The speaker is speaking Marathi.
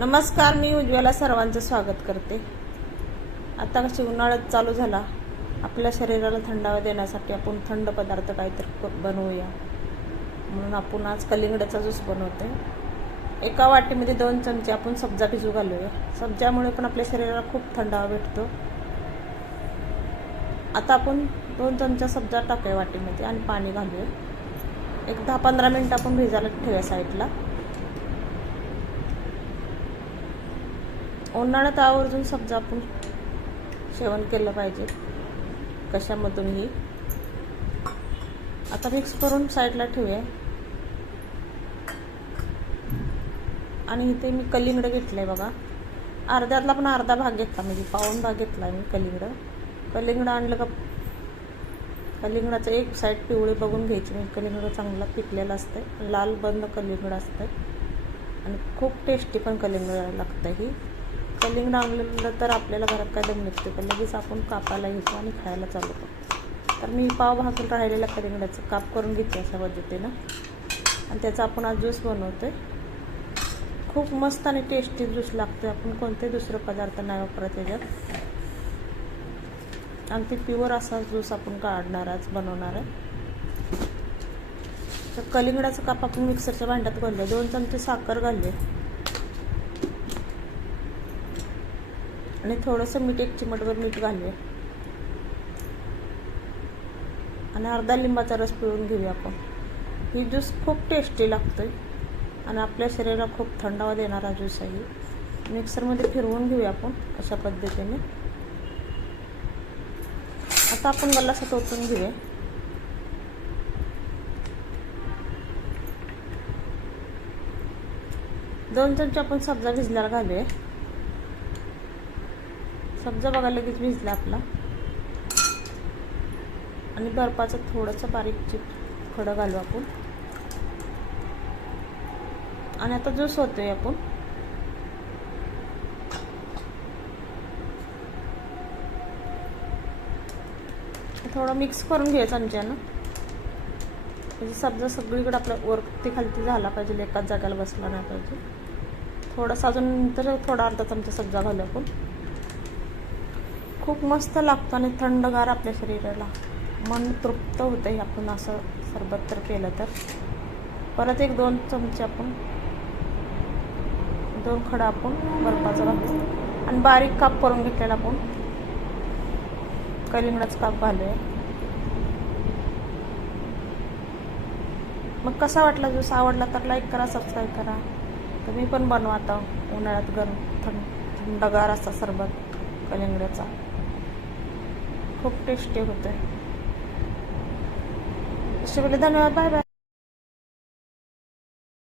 नमस्कार मी उज्ज्वला सर्वांचं स्वागत करते. आता कशी उन्हाळ्यात चालू झाला आपल्या शरीराला थंडावा देण्यासाठी आपण थंड पदार्थ काहीतरी क- बनवूया. म्हणून आपण आज कलिंगडाचा ज्यूस बनवते. एका वाटीमध्ये दोन चमचे आपण सब्जा भिजू घालूया. सब्जामुळे पण आपल्या शरीराला खूप थंडावा भेटतो. आता आपण दोन चमचा सब्जा टाकूया वाटीमध्ये आणि पाणी घालूया. एक दहा पंधरा मिनटं आपण भिजायला ठेवूया साईडला. उन्हाळ्यात आवर्जून सब्जा आपण सेवन केलं पाहिजे. कशामधूनही आता मिक्स करून साईडला ठेवूया. आणि इथे मी कलिंगड घेतलंय बघा. अर्ध्यातला पण अर्धा भाग घेतला म्हणजे पाऊन भाग घेतला मी कलिंगडं. कलिंगडं आणलं का कलिंगडाचं एक साईड पिवळी बघून घ्यायची म्हणजे कलिंगड चांगला पिकलेलं असतं लाल बंद कलिंगड असतं आणि खूप टेस्टी पण कलिंगड लागतं ही. कलिंग आणलेलं तर आपल्याला घरात काय दम निघते तर लगेच आपण कापायला घेतो आणि खायला चालू करतो. तर मी पाव भाकून राहिलेल्या कलिंगडाचं काप करून घेते अशा पद्धतीनं. आणि त्याचा आपण आज ज्यूस बनवतोय. खूप मस्त आणि टेस्टी ज्यूस लागतो आपण कोणतेही दुसरं पदार्थ नाही वापरत त्याच्यात. आणि ते प्युअर असा ज्यूस आपण काढणार आज बनवणार आहे. तर कलिंगडाचं काप आपण मिक्सरच्या भांड्यात घालूया. दोन चमचे साखर घालले आणि थोडंसं मीठ एक चिमटभर मीठ घालूया. आणि अर्धा लिंबाचा रस पिळून घेऊया आपण. ही ज्यूस खूप टेस्टी लागतोय आणि आपल्या शरीराला खूप थंडावा देणारा ज्यूस आहे मिक्सरमध्ये फिरवून घेऊया आपण अशा पद्धतीने. आता आपण गल्लासात ओतून घेऊया. दोन चमचे आपण सब्जा भिजल्याला घालूया. समजा बघा लगेच भिजला आपला. आणि बर्फाचं थोडंसं बारीक चिप खडं घालू आपण. आणि आता ज्यूस होतोय आपण. थोडं मिक्स करून घ्यायचं चमच्यानं. म्हणजे सब्जा सगळीकडे आपल्या वरती खालती झाला पाहिजे एकाच जागेला बसला नाही पाहिजे. थोडासा अजून तर थोडा अर्धा चमचा सब्जा घालू आपण. खूप मस्त लागतं आणि थंडगार आपल्या शरीराला. मन तृप्त होतं आहे आपण असं सरबत तर केलं तर. परत एक दोन चमचे आपण दोन खडा आपण बर्फाचा घालतो आणि बारीक काप करून घेतलेला आपण. कलिंगडाचा काप घालूया. मग कसा वाटला ज्यूस आवडला तर लाईक करा सबस्क्राईब करा. तुम्ही पण बनवा आता उन्हाळ्यात गरम थंड थंडगार असा सरबत कलिंगड्याचा खूप टेस्टी होतं आहे असे धन्यवाद बाय बाय